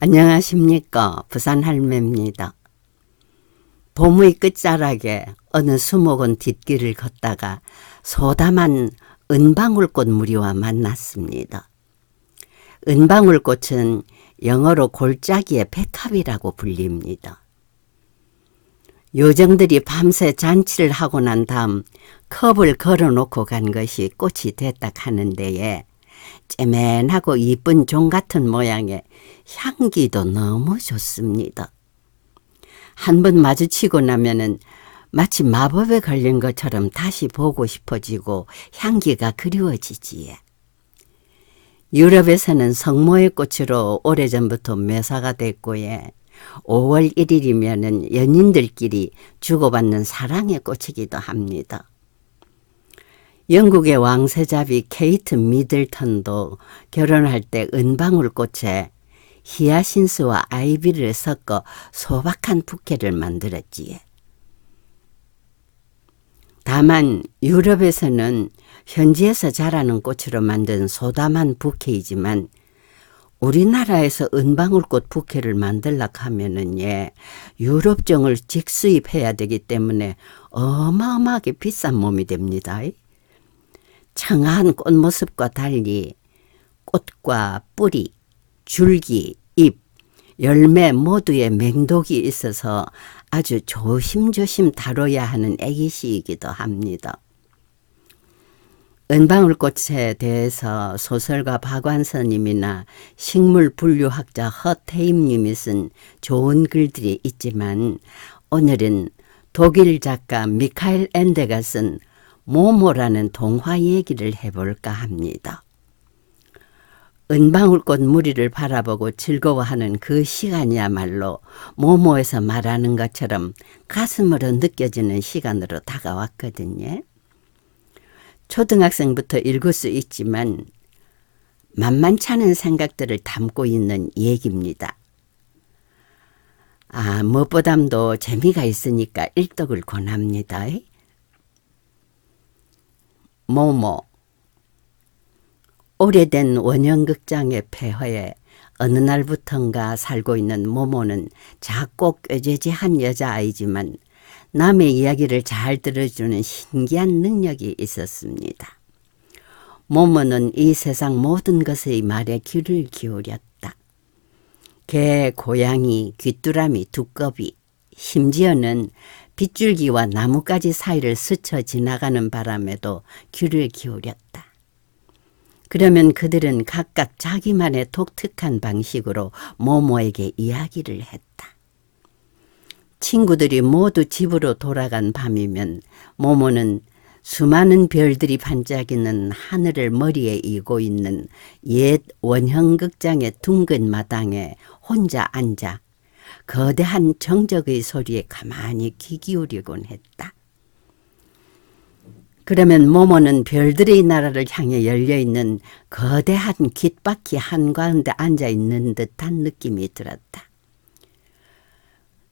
안녕하십니까. 부산 할매입니다. 봄의 끝자락에 어느 수목원 뒷길을 걷다가 소담한 은방울꽃 무리와 만났습니다. 은방울꽃은 영어로 골짜기의 백합이라고 불립니다. 요정들이 밤새 잔치를 하고 난 다음 컵을 걸어놓고 간 것이 꽃이 됐다 하는 데에 째맨하고 이쁜 종 같은 모양의 향기도 너무 좋습니다. 한 번 마주치고 나면은 마치 마법에 걸린 것처럼 다시 보고 싶어지고 향기가 그리워지지에. 유럽에서는 성모의 꽃으로 오래전부터 묘사가 됐고에 5월 1일이면은 연인들끼리 주고받는 사랑의 꽃이기도 합니다. 영국의 왕세자비 케이트 미들턴도 결혼할 때 은방울꽃에 히아신스와 아이비를 섞어 소박한 부케를 만들었지에. 다만 유럽에서는 현지에서 자라는 꽃으로 만든 소담한 부케이지만 우리나라에서 은방울꽃 부케를 만들려고 하면은 유럽종을 직수입해야 되기 때문에 어마어마하게 비싼 몸이 됩니다. 청아한 꽃모습과 달리 꽃과 뿌리, 줄기, 잎, 열매 모두에 맹독이 있어서 아주 조심조심 다뤄야 하는 애기씨이기도 합니다. 은방울꽃에 대해서 소설가 박완서님이나 식물분류학자 허태임님이 쓴 좋은 글들이 있지만 오늘은 독일 작가 미카엘 엔데가 쓴 모모라는 동화 얘기를 해볼까 합니다. 은방울꽃 무리를 바라보고 즐거워하는 그 시간이야말로 모모에서 말하는 것처럼 가슴으로 느껴지는 시간으로 다가왔거든요. 초등학생부터 읽을 수 있지만 만만찮은 생각들을 담고 있는 얘기입니다. 무엇보다도 재미가 있으니까 읽독을 권합니다. 모모. 오래된 원형극장의 폐허에 어느 날부턴가 살고 있는 모모는 작고 꾀죄죄한 여자아이지만 남의 이야기를 잘 들어주는 신기한 능력이 있었습니다. 모모는 이 세상 모든 것의 말에 귀를 기울였다. 개, 고양이, 귀뚜라미, 두꺼비, 심지어는 빗줄기와 나뭇가지 사이를 스쳐 지나가는 바람에도 귀를 기울였다. 그러면 그들은 각각 자기만의 독특한 방식으로 모모에게 이야기를 했다. 친구들이 모두 집으로 돌아간 밤이면 모모는 수많은 별들이 반짝이는 하늘을 머리에 이고 있는 옛 원형극장의 둥근 마당에 혼자 앉아 거대한 정적의 소리에 가만히 귀 기울이곤 했다. 그러면 모모는 별들의 나라를 향해 열려있는 거대한 깃바퀴 한가운데 앉아있는 듯한 느낌이 들었다.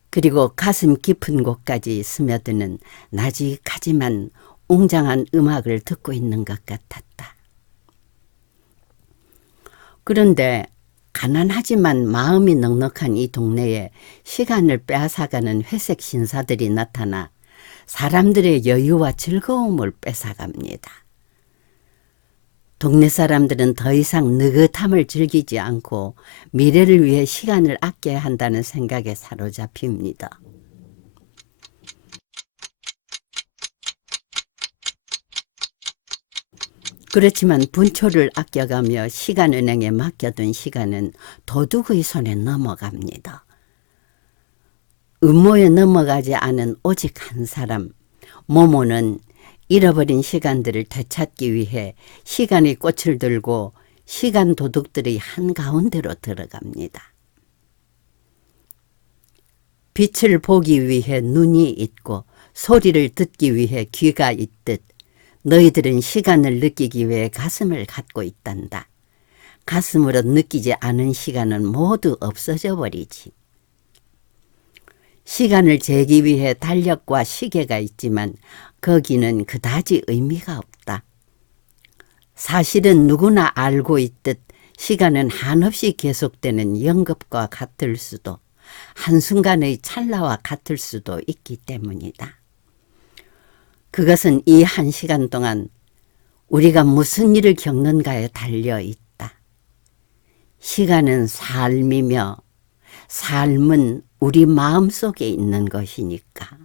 그리고 가슴 깊은 곳까지 스며드는 나직하지만 웅장한 음악을 듣고 있는 것 같았다. 그런데 가난하지만 마음이 넉넉한 이 동네에 시간을 빼앗아가는 회색 신사들이 나타나 사람들의 여유와 즐거움을 뺏어갑니다. 동네 사람들은 더 이상 느긋함을 즐기지 않고 미래를 위해 시간을 아껴야 한다는 생각에 사로잡힙니다. 그렇지만 분초를 아껴가며 시간은행에 맡겨둔 시간은 도둑의 손에 넘어갑니다. 음모에 넘어가지 않은 오직 한 사람, 모모는 잃어버린 시간들을 되찾기 위해 시간의 꽃을 들고 시간 도둑들의 한가운데로 들어갑니다. 빛을 보기 위해 눈이 있고 소리를 듣기 위해 귀가 있듯 너희들은 시간을 느끼기 위해 가슴을 갖고 있단다. 가슴으로 느끼지 않은 시간은 모두 없어져 버리지. 시간을 재기 위해 달력과 시계가 있지만 거기는 그다지 의미가 없다. 사실은 누구나 알고 있듯 시간은 한없이 계속되는 연급과 같을 수도 한순간의 찰나와 같을 수도 있기 때문이다. 그것은 이 한 시간 동안 우리가 무슨 일을 겪는가에 달려 있다. 시간은 삶이며 삶은 우리 마음속에 있는 것이니까.